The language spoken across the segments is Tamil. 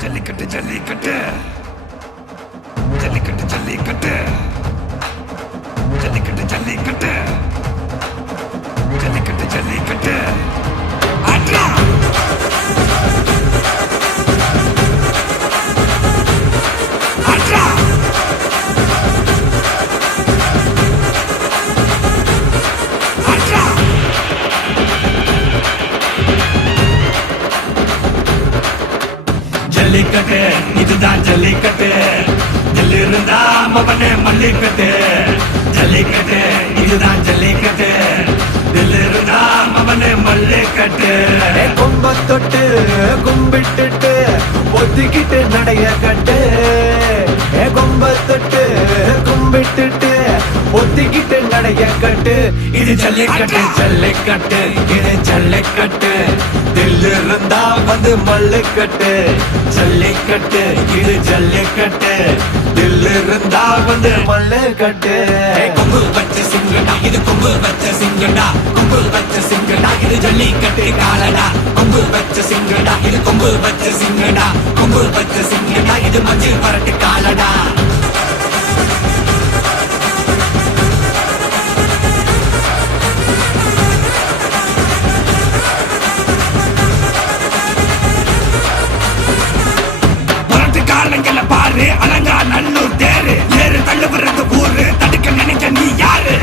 ஜல்லிக்கட்டு ஜல்லிக்கட்டு ஜல்லிக்கட்டு ஜல்லிக்கட்டு ஜல்லிக்கட்டு ஜல்லிக்கட்டு ஜல்லிக்கட்டு ஜல்லிக்கட்டு ஆட்ரா ஆட்ரா ஆட்ரா ஜல்லிக்கட்டு இதுதான் ஜல்லிக்கட்டு தில்லு இருந்தா மவனே மல்லிக்கட்டு ஜல்லிக்கட்டு இதுதான் ஜல்லிக்கட்டு தில்லு இருந்தா மவனே மல்லிக்கட்டு கொம்ப தொட்டு கும்பிட்டுட்டு ஒத்திக்கிட்டு நடைய கட்டு கொம்ப தொட்டு கும்பிட்டுட்டு ஒத்திக்கிட்டு நடைய கட்டு இது ஜல்லிக்கட்டு ஜல்லிக்கட்டு இது ஜல்லிக்கட்டு தில்லு இருந்தா வந்து மல்லுக்கட்டு ஜல்லிக்கட்டு இது ஜல்லிக்கட்டு தில்லு இருந்தா வந்து மல்லுக்கட்டு கொம்பு வச்ச சிங்கடா இது கொம்பு வச்ச சிங்கடா கொம்பு வச்ச சிங்கடா இது ஜல்லிக்கட்டு காலடா கொம்பு வச்ச சிங்கடா இது கொம்பு வச்ச சிங்கடா கொம்பு வச்ச சிங்கடா இது மஞ்சள் பரட்டு காலடா காலங்கள பாரு அலங்கா நல்லூர் தேரு ஏறு தள்ளுவது ஊரு தடுக்க நினைக்க நீ யாரு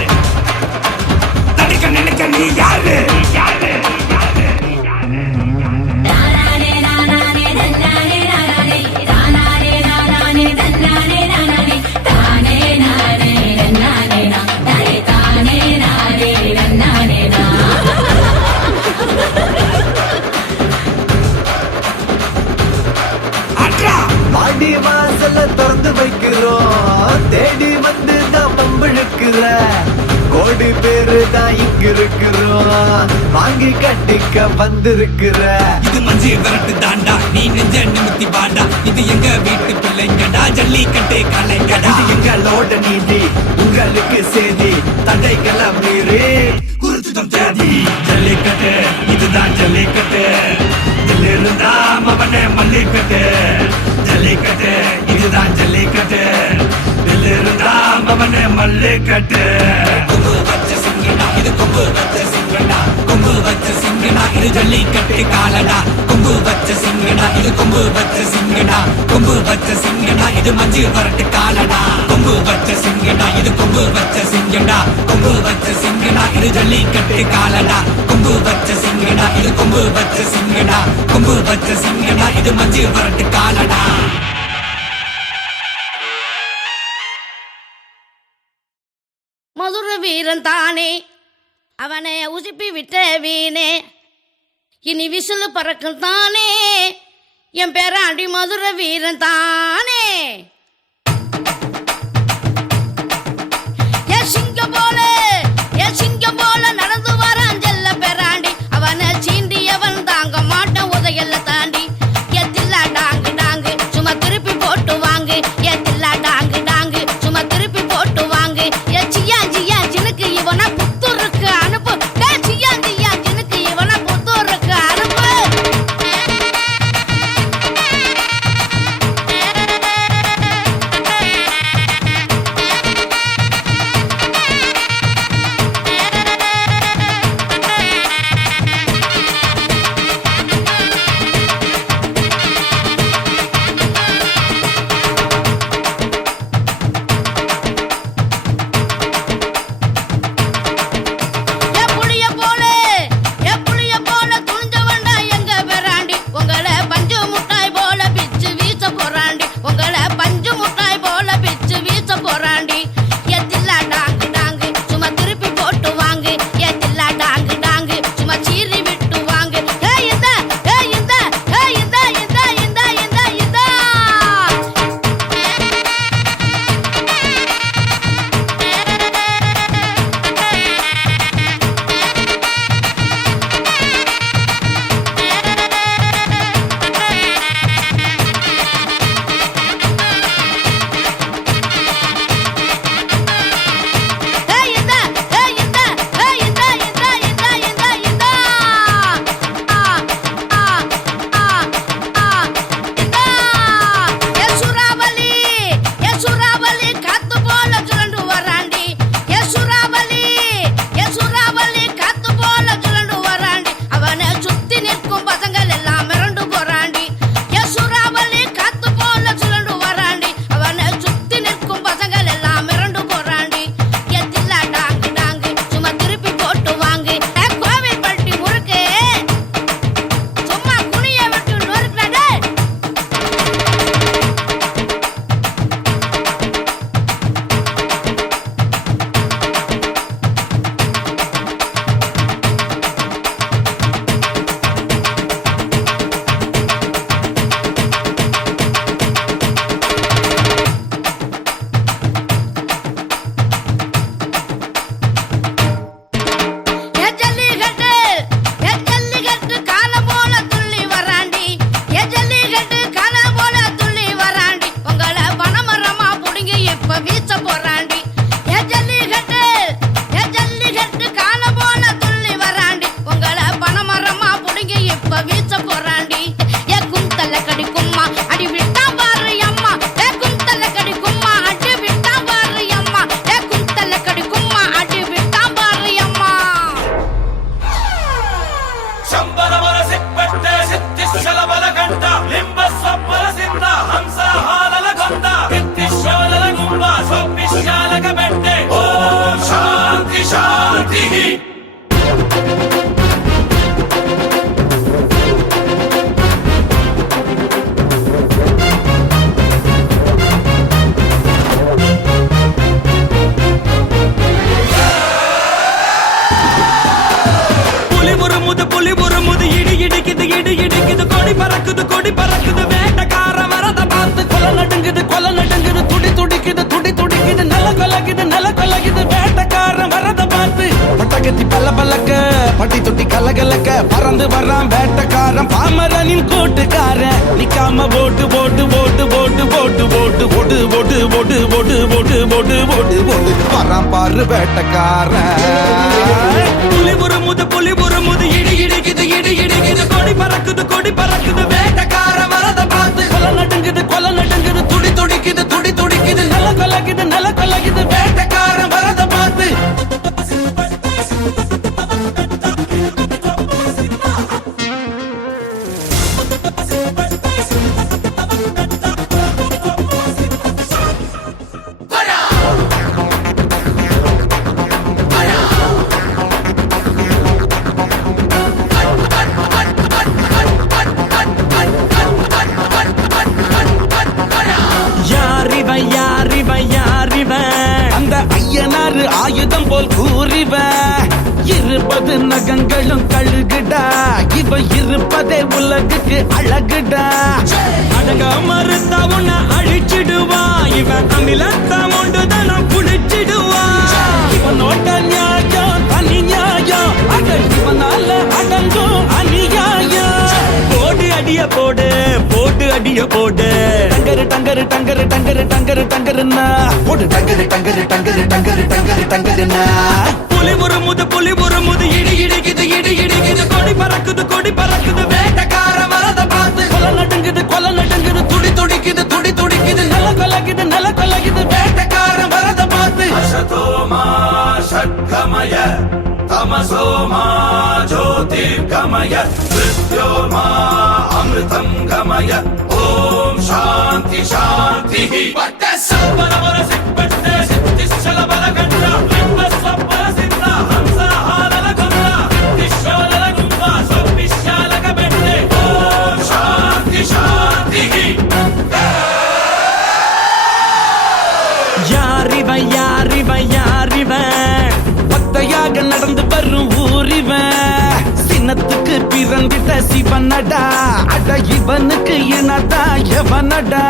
தடுக்க நினைக்க நீ யாரு யாரு வாடி வாசல திறந்து வைக்கிறோம் தேடி வந்து தான் பம்பிழுக்கிற கோடி பேரு தான் இங்க இருக்கிறோம் வாங்கி கட்டிக்க வந்திருக்கிற இது மஞ்சி விரட்டு தாண்டா நீ நெஞ்ச நிமித்தி பாண்டா இது எங்க வீட்டு பிள்ளைங்கடா ஜல்லிக்கட்டு கலைங்கடா இது எங்களோட நீதி உங்களுக்கு செய்தி தடைகளை மீறி குறிச்சுதம் தேதி ஜல்லிக்கட்டு இதுதான் ஜல்லிக்கட்டு இதில் இருந்தா மவனே மல்லிக்கட்டு ஜல்லிக்கட்டு இதுதான் ஜல்லிக்கட்டு இதில் இருந்தா மவனே மல்லிக்கட்டு கொம்பு வச்ச சிங்கடா இது கொம்பு வச்ச சிங்கடா கொம்பு வச்ச சிங்கடா இது ஜல்லிக்கட்டு காலடா கொம்பு வச்ச சிங்கடா இது கொம்பு வச்ச சிங்கடா கொம்பு வச்ச சிங்கடா இது மஞ்சள் வரட்டு காலடா கொம்பு வச்ச சிங்கடா இது கொம்பு வச்ச சிங்கடா கொம்பு வச்ச சிங்கடா இது ஜல்லிக்கட்டு காலடா கொம்பு வச்ச சிங்கடா இது கொம்பு வச்ச சிங்கடா கொம்பு வச்ச சிங்கடா இது மஞ்சள் வரட்டு காலடா மதுர வீரன் தானே அவனை உசுப்பி விட்ட வீணே இனி விசிலு பறக்கும் தானே என் பேராண்டி மதுர வீரன் தானே என் சிங்கம் போல நடந்து வரான் செல்ல பேராண்டி அவனை சீண்டியவன் தாங்க மாட்டான் உதையல்ல தாண்டி எத்தில்லா டாங்கு டாங்கு சும்மா திருப்பி போட்டு வாங்கு எத்தில்லா டாங்கு டாங்கு சும்மா திருப்பி போட்டு வாங்கு சியா ஜினுக்கு இவனை புத்தூருக்கு அனுப்பு சியா ஜினுக்கு இவனை புத்தூருக்கு அனுப்பு இடி இடிக்குது கொடி பறக்குது வேட்டக்கார வரத பார்த்து கொலை நடுங்குது துடி துடிக்குது நில கொலகுது வேட்டக்கார வரத பார்த்து பட்டகத்தி பல்லக்க பட்டி தொட்டி கலகலக்க பறந்து வர்றான் வேட்டக்காரன் பாமரனின் கூட்டுக்காரன் நிக்காம போட்டு வரான் பாரு வேட்டக்காரன் புலி புறமுது இடி இடிக்குது கொடி பறக்குது வேட்டக்கார வரத பார்த்து கொலை நடுங்குது துடி துடிக்குது நில கொலகுது வேட்டக்கார வரத பார்த்து அந்த ஐயனாறு ஆயுதம் போல் கூறிவ இருப்பது நகங்களும் கழுகுடா இவ இருப்பதே உலகுக்கு அழகுடா அடங்க மறுத்தா உன்னை அழிச்சிடுவா இவன் அமிலத்தம் ஒன்றுதான் குடிச்சிடுவா இவனோட நியாயம் தனி நியாயம் அட இவனால அடங்கும் அநியாயம் போடு அடிய போடு டங்கருன்னா போடு டங்கருன்னா புலி புறமுது இடி இடிக்குது கொடி பறக்குது வேட்டக்கார வரத பார்த்து கொலை நடுங்குது துடி துடிக்குது நில கொலகுது வேட்டக்கார வரத பார்த்து அசதோமா ஷட்கமய தமசோமா ஜோதிர்கமய மிருத்யோர்மா அமிர்தம் கமய ஓம் சாந்தி பட்ட சம்பரவர சிப்பட்ட சித்திஷல பலகண்ட விம்மஸ்வப்பர சித்த ஹம்சஹாலல கமல திஷோலல கும்ப சொப்பிஷாலக பெட்டே ஓம் சாந்தி யாரிவன் பக்தையாக நடந்து வரும் ஊரிவன் சின்னத்துக்கு பிறந்திட்ட சிவனடா அட இவனுக்கு இனடா எவனடா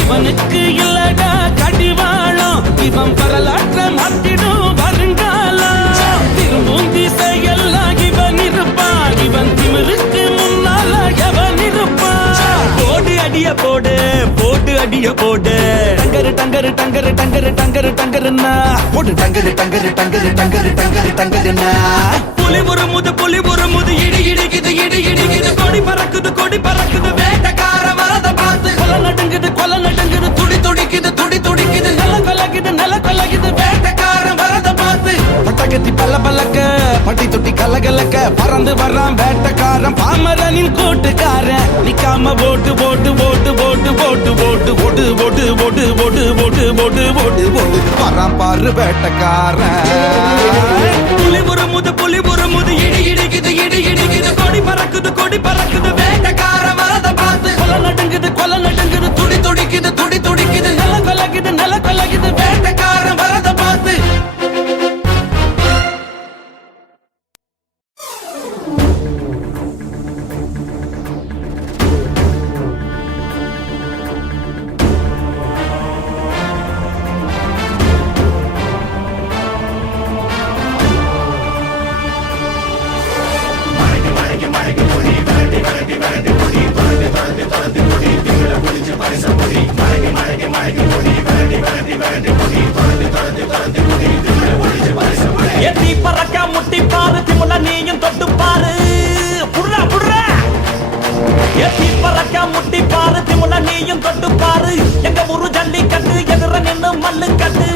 இவனுக்கு இல்லடா கடிவாளம் இவன் வரலாற்ற மாத்திடும் வருங்காலம் திரும்பும் திசையெல்லாம் இவன் இருப்பான் இவன் திமிருக்கு முன்னால எவன் இருப்பான் போடு அடிய போடு டங்கருன்னா போடு புலி புறமுது இடி இடிக்குது கொடி பறக்குது வேட்டக்கார வரத பார்த்து கொலை நடுங்குது துடி துடிக்குது நில கொலகுது வேட்டக்கார வரத பார்த்து பட்டகத்தி பல்லக்க பட்டி தொட்டி கலகலக்க பறந்து வர்றான் வேட்டக்காரன் பாமரனின் கூட்டுக்காரன் நிக்காம போட்டு வரான் பாரு வேட்டக்காரன் புலி புறமுது இடி இடிக்குது கொடி பறக்குது வேட்டக்கார வரத பார்த்து கொலை நடுங்குது துடி துடிக்குது நில கொலகுது வேட்டக்கார வரத பார்த்து எத்தி பறக்க முட்டி பாரு திமுல நீயும் தொட்டு பாரு புடுறா எத்தி பறக்க முட்டி பாரு திமுல நீயும் தொட்டு பாரு எங்க ஊரு ஜல்லிக்கட்டு எதிர நின்னு மல்லு கட்டு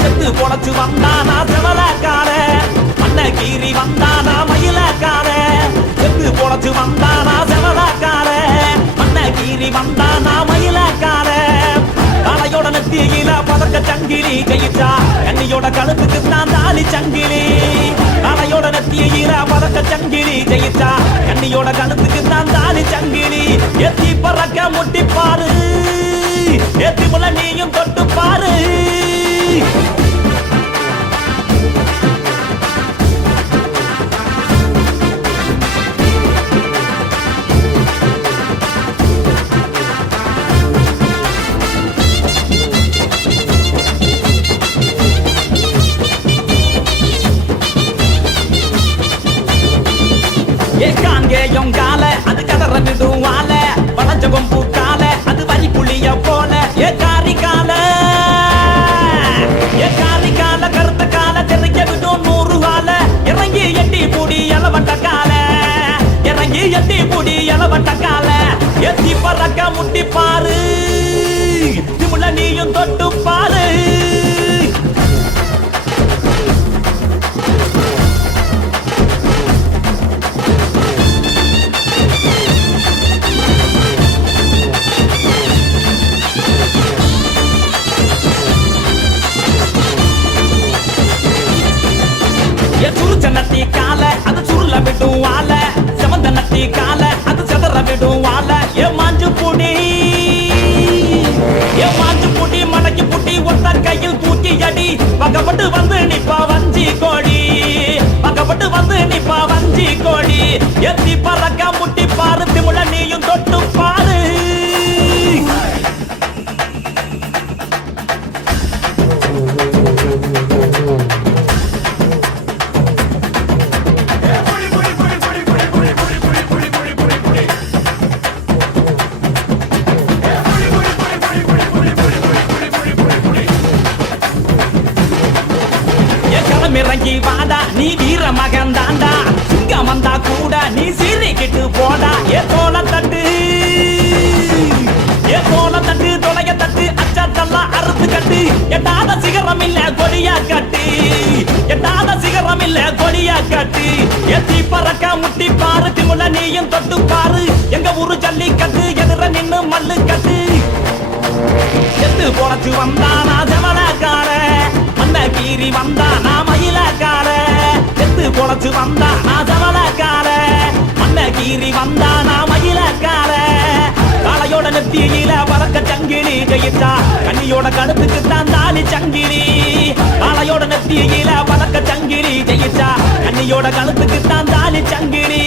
செத்து பொழைச்சு வந்தானா செவலக்கார மண்ண கீறி வந்தானா மயிலக்கார செத்து பொழைச்சு வந்தானா செவலக்கார மண்ண கீறி வந்தானா மயிலக்கார தலையோட நெத்தியில பதக்க சங்கிலி ஜெயிச்சா கண்ணியோட கழுத்துக்கு நான் தாலி சங்கிலி தலையோட நெத்தியில பதக்க சங்கிலி ஜெயிச்சா கண்ணியோட கழுத்துக்கு நான் தாலி சங்கிலி எத்தி பறக்க முட்டி பாரு எத்தி முள்ள நீயும் தொட்டு பாரு ஏகாங்கேயம் கால அது கதற விடும் வாழ வளஞ்ச கொம்பு கால அது வரி புளிய போல ஏகாரி கால கருத்த கால தெரிக்க விடும் 100 வாழ இறங்கி எட்டி பூடி எலவட்ட கால இறங்கி எட்டி பூடி எலவட்ட கால எத்தி பறக்க முட்டி பாரு திமுல நீயும் தொட்டு பாரு சுருச்சனத்தி கால அது சுருள விடும் வாழ செவந்தனத்தி கால அது செதற விடும் வாழ ஏமாஞ்சு புடி மடக்கி புட்டி ஒத்த கையில் தூக்கி அடி பக்கப்பட்டு வந்து நிப்பா வஞ்சி கோடி எத்தி பறக்க முட்டி பாரு திமுல நீயும் தொட்டு பாரு இறங்கி வாடா நீ வீர மகன் தாண்டா சிங்கம் வந்தா கூட நீ சீறிக்கிட்டு போடா ஏ தோல தட்டு தொலைய தட்டு அச்சத்தெல்லாம் அறுத்து கட்டு எட்டாத சிகரம் இல்ல கொடியா கட்டு எத்தி பறக்க முட்டி பாரு திமுல நீயும் தொட்டு பாரு எங்க ஊரு ஜல்லிக்கட்டு எதிர நின்னு மல்லு கட்டு எத்து பொழைச்சு வந்தானா ஜமலக்கார மண்ண கீறி வந்தானா மயிலக்கார எத்து பொழைச்சு வந்தானா ஜமலக்கார மண்ண கீறி வந்தானா மயிலக்கார காளையோட நெத்தியில பறக்க சங்கிலி ஜெயிச்சா கண்ணியோட கடுப்புக்கு தான் தாலி சங்கிலி காளையோட நெத்தியில பறக்க சங்கிலி ஜெயிச்சா கண்ணியோட கழுத்துக்கு தான் தாலி சங்கிலி